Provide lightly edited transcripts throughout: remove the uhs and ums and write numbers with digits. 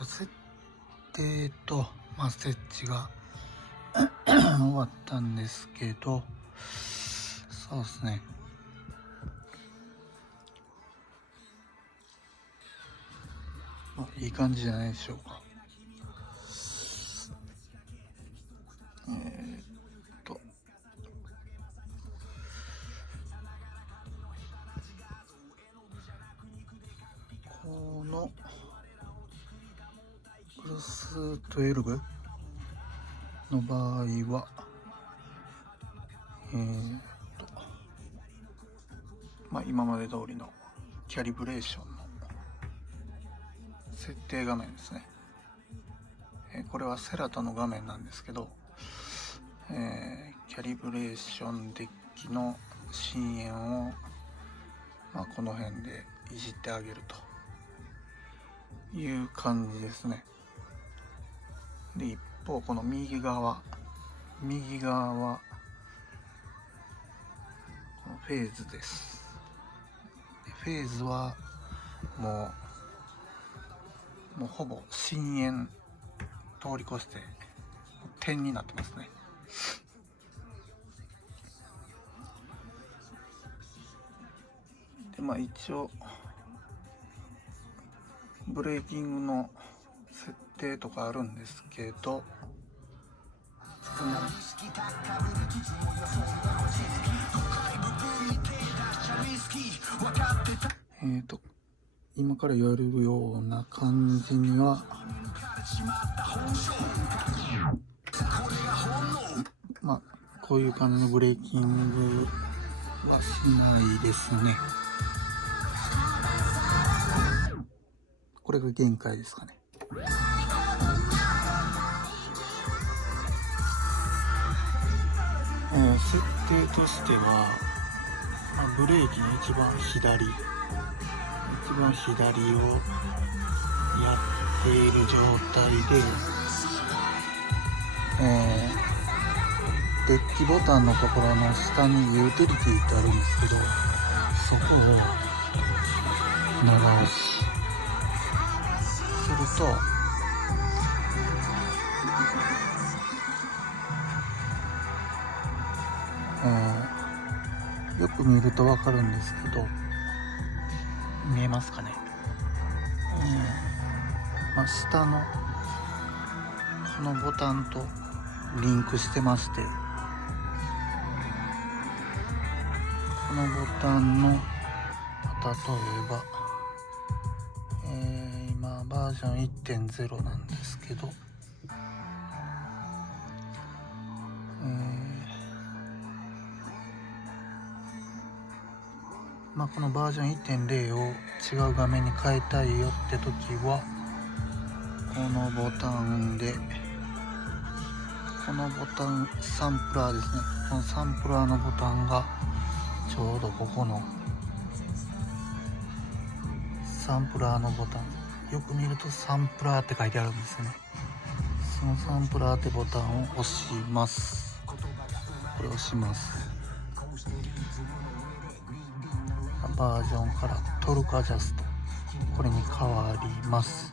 設定と、設置が終わったんですけど、そうですね。いい感じじゃないでしょうか。このクロス12の場合は、今まで通りのキャリブレーションの設定画面ですね。これはセラタの画面なんですけど、キャリブレーションデッキの深淵を、この辺でいじってあげるという感じですね。で、一方この右側はこのフェーズです。フェーズはもうほぼ深淵通り越して点になってますね。で、一応ブレーキングの設定とかあるんですけど、今からやるような感じにはこういう感じのブレーキングはしないですね。これが限界ですかね。設定としては、ブレーキの一番左をやっている状態で、デッキボタンのところの下にユーティリティってあるんですけど、そこを長押しすると、よく見ると分かるんですけど、見えますかね。下のこのボタンとリンクしてまして、このボタンの例えば、今バージョン 1.0 なんですけど、このバージョン 1.0 を違う画面に変えたいよって時は、このボタンで、このボタン、サンプラーですね。このサンプラーのボタンがちょうどここのサンプラーのボタン、よく見るとサンプラーって書いてあるんですよね。そのサンプラーってボタンを押します。これ押します。バージョンからトルクアジャスト、これに変わります。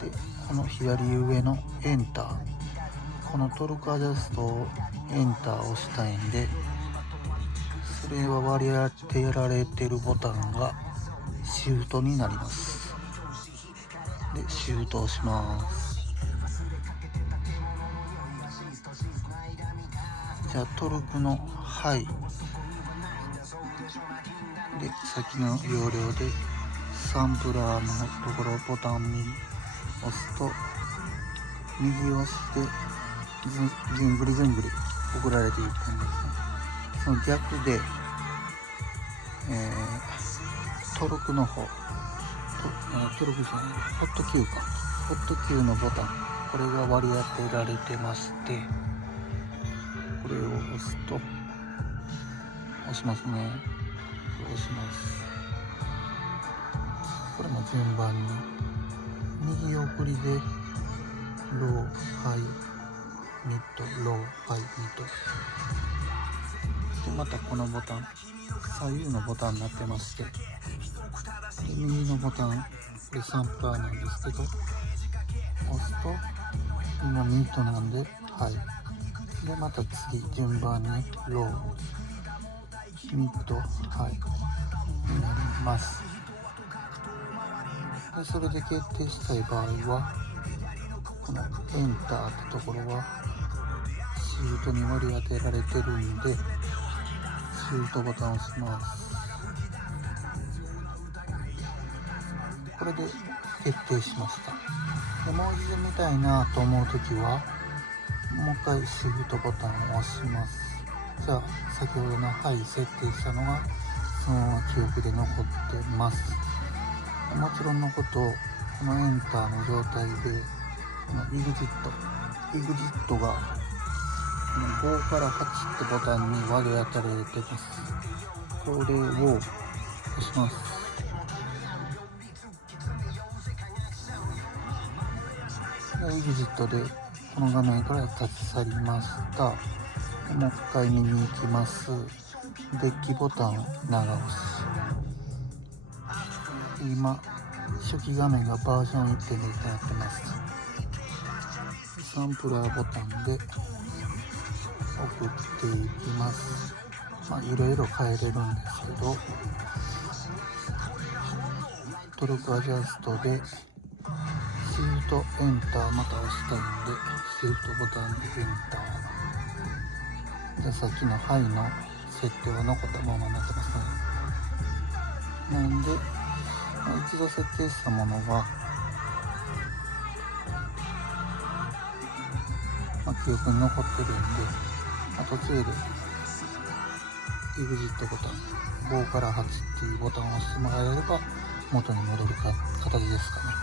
で、この左上のエンター、このトルクアジャストをエンターを押したいんで、それは割り当てられてるボタンがシフトになります。で、シフトを押します。じゃあトルクのハイで、先の要領でサンプラーのところをボタンに押すと、右を押してずんぐり送られていくんですね。その逆で、トルクの方、トルクじゃない、ホット Q か、ホット Q のボタン、これが割り当てられてまして、これを押すと、押しますね。押します。これも順番に右送りでローハイミッド、ローハイミッドで、またこのボタン、左右のボタンになってまして、で右のボタン、これサンプラーなんですけど、押すと今ミートなんではいでまた次順番にローミッドはいになります。でそれで決定したい場合はこのエンターってところはシフトに割り当てられてるんでシフトボタンを押します。これで決定しました。でもう一度見たいなと思うときはもう一回シフトボタンを押します。じゃあ先ほどのはい設定したのがそのまま記憶で残ってます。もちろんのことこのエンターの状態でこの EXIT がこの5から8ってボタンに割り当てられてます。これを押します。EXIT でこの画面から立ち去りました。もう一回見に行きます。デッキボタン長押し。今初期画面がバージョン 1.0 となってます。サンプラーボタンで送っていきます。いろいろ変えれるんですけどトルクアジャストでシフトエンターまた押したいんでシフトボタンでエンターでさっきのハイの設定は残ったままになってますね。なんで、一度設定したものが、記憶に残ってるんで、途中で EXIT ボタン5から8っていうボタンを押してもらえれば元に戻る形ですかね。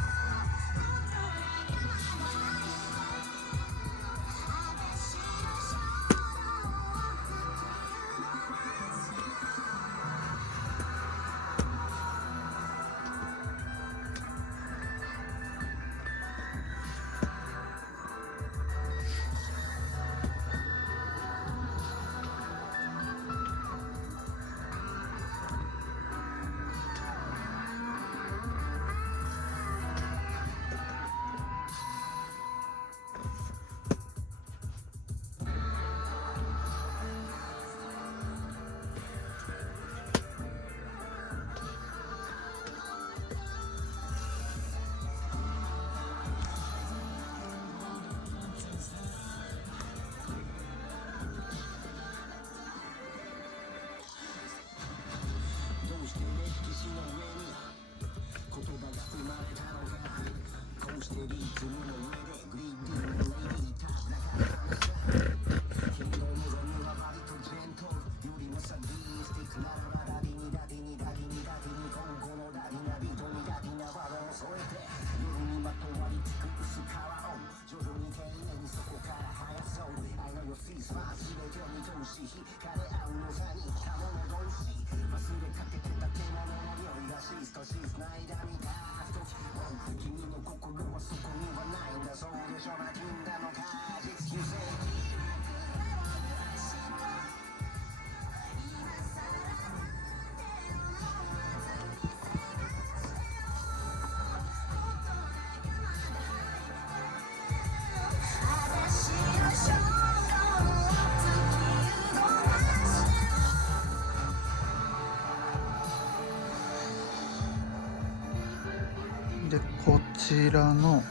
でこちらは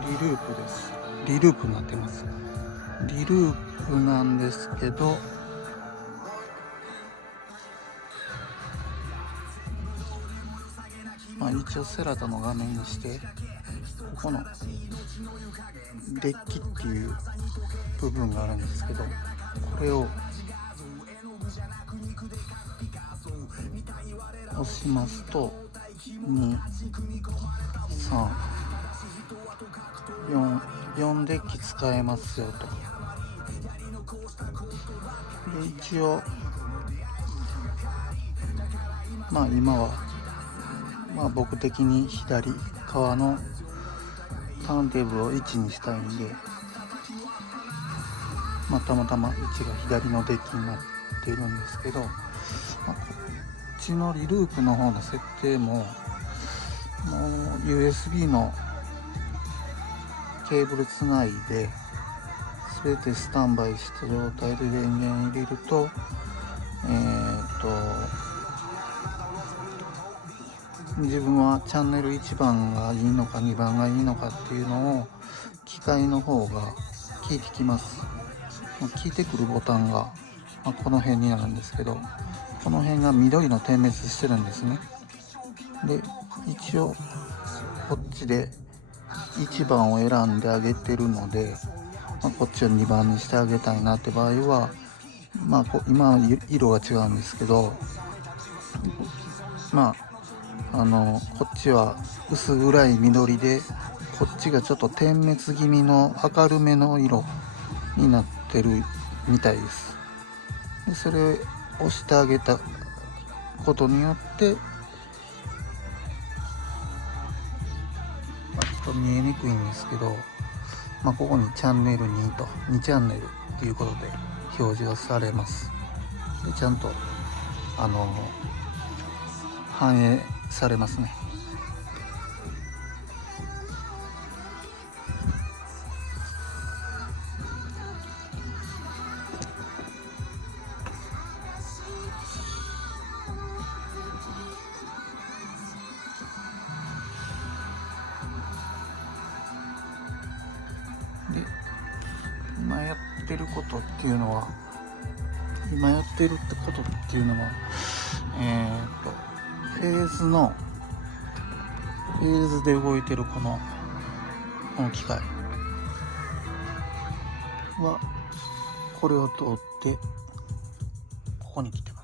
リループです。リループになってます。リループなんですけど一応セラタの画面にしてここのデッキっていう部分があるんですけどこれを押しますと4デッキ使えますよと。で一応今は僕的に左側のターンテーブルを1にしたいんでたまたま位置が左のデッキになっているんですけどこっちのリループの方の設定も USB のケーブルつないで全てスタンバイした状態で電源入れると自分はチャンネル1番がいいのか2番がいいのかっていうのを機械の方が聞いてきます。聞いてくるボタンが、この辺になるんですけど、この辺が緑の点滅してるんですね。で一応こっちで1番を選んであげてるので、こっちを2番にしてあげたいなって場合は、今は色が違うんですけど、こっちは薄暗い緑で、こっちがちょっと点滅気味の明るめの色になってるみたいです。でそれを押してあげたことによって、ちょっと見えにくいんですけど、ここにチャンネル2と2チャンネルということで表示がされます。でちゃんと反映されますね。で今やってることっていうのはフェーズで動いてるこの機械はこれを通ってここに来てま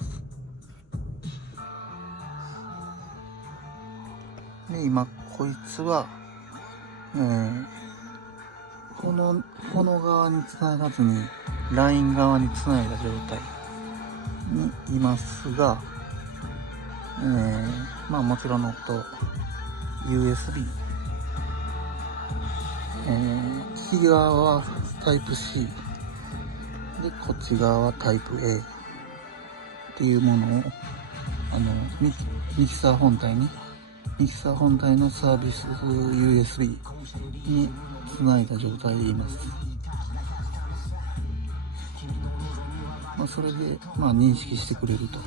す。で今こいつは、この側につながずにライン側につないだ状態にいますが、もちろんUSB、右側はタイプ C で、こっち側はタイプ A っていうものをミキサー本体のサービス USB につないだ状態でいます。それで認識してくれると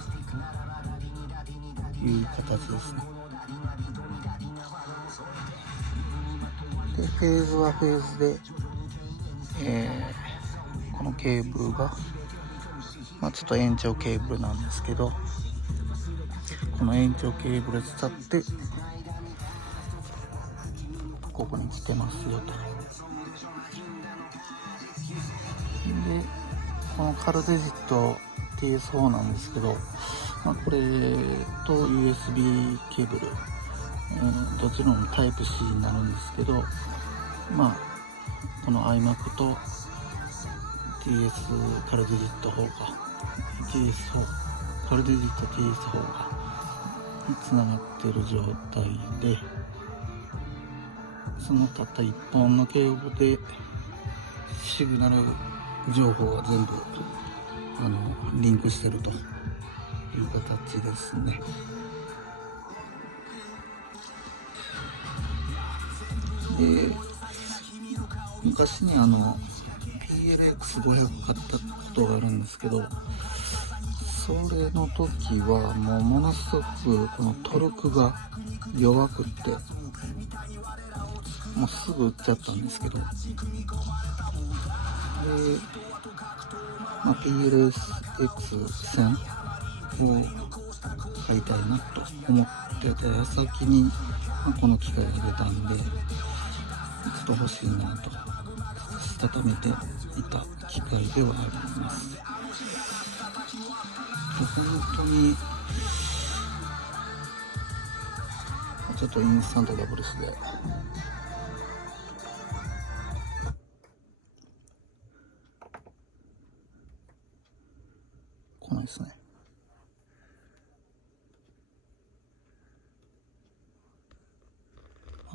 いう形ですね。でフェーズはフェーズで、このケーブルが、ちょっと延長ケーブルなんですけど、この延長ケーブルを使ってここに来てますよと。でこのカルデジット TS4 なんですけど、これと USB ケーブル、どちらもタイプ C になるんですけど、この iMac と TS カルデジット4か TS4 カルデジット TS4 がつながっている状態で、そのたった1本のケーブルでシグナル情報が全部リンクしてるという形ですね。で昔にPLX500 買ったことがあるんですけど、それの時はものすごくこのトルクが弱くってもうすぐ売っちゃったんですけど、で、PLX1000 を買いたいなと思ってた矢先に、この機械が出たんでちょっと欲しいなとしたためていた機械ではあります。本当にちょっとインスタントダブルスで来ないですね。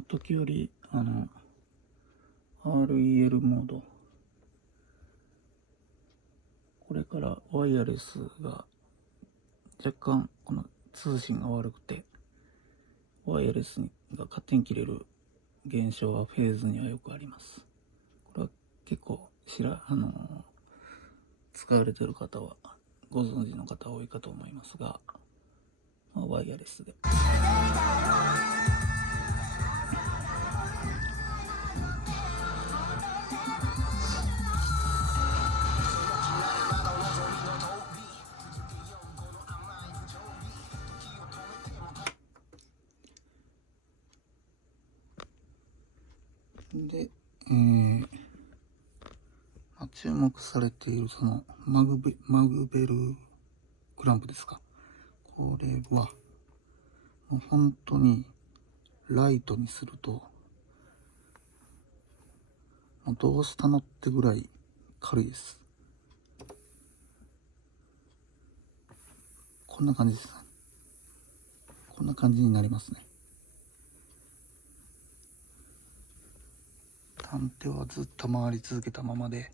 時折REL モード、これからワイヤレスが若干この通信が悪くてワイヤレスが勝手に切れる現象はフェーズにはよくあります。これは結構使われてる方はご存知の方多いかと思いますが、ワイヤレスで。で、注目されているそのマグベルクランプですか。これはもう本当にライトにするともうどうしたのってぐらい軽いです。こんな感じです。こんな感じになりますね。探偵はずっと回り続けたままで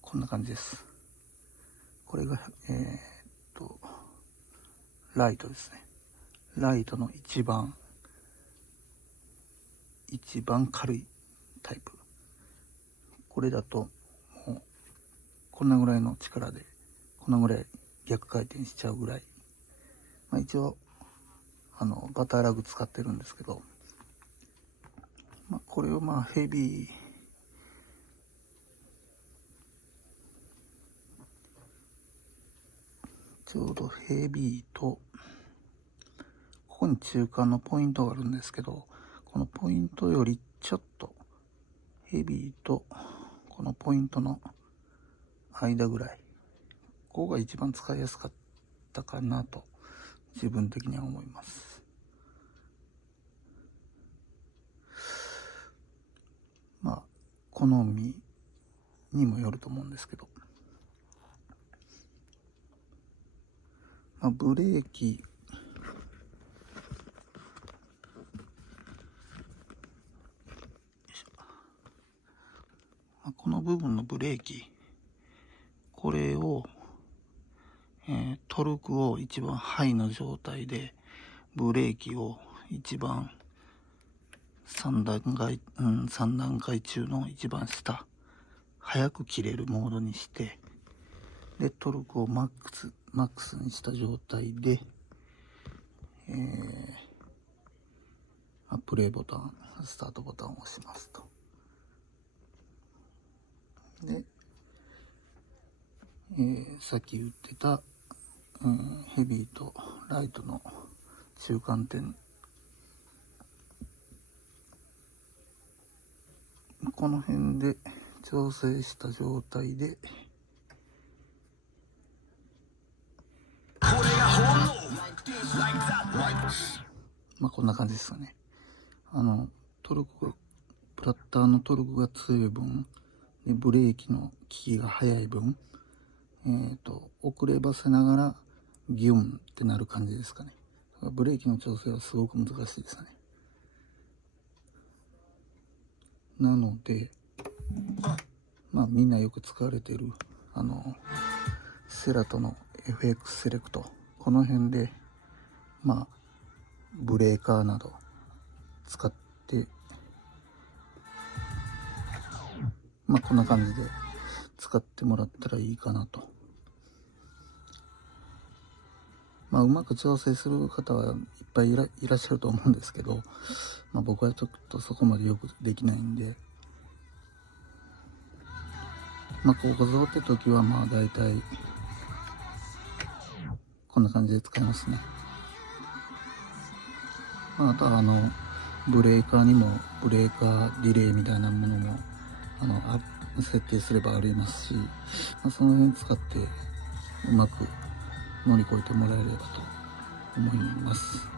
こんな感じです。これがライトですね。ライトの一番軽いタイプ。これだともうこんなぐらいの力でこんなぐらい逆回転しちゃうぐらい、一応バターラグ使ってるんですけど、これをヘビーちょうどヘビーとここに中間のポイントがあるんですけど、このポイントよりちょっとヘビーとこのポイントの間ぐらい、ここが一番使いやすかったかなと自分的には思います。好みにもよると思うんですけど、ブレーキこの部分のブレーキ、これを、トルクを一番ハイの状態でブレーキを一番3段階中の一番下、早く切れるモードにして、でトルクをマックスにした状態で、プレイボタン、スタートボタンを押しますと。で、さっき言ってた、ヘビーとライトの中間点、この辺で調整した状態で、こんな感じですよね。プラッターのトルクが強い分でブレーキの利きが速い分、遅ればせながらギュンってなる感じですかね。ブレーキの調整はすごく難しいですね。なのでみんなよく使われているセラトの FX セレクト、この辺でブレーカーなど使ってこんな感じで使ってもらったらいいかなと。うまく調整する方はいっぱいいらっしゃると思うんですけど、僕はちょっとそこまでよくできないんで、ここぞって時はだいたいこんな感じで使いますね。あとはブレーカーにもブレーカーディレイみたいなものも設定すればありますし、その辺使ってうまく乗り越えてもらえればと思います。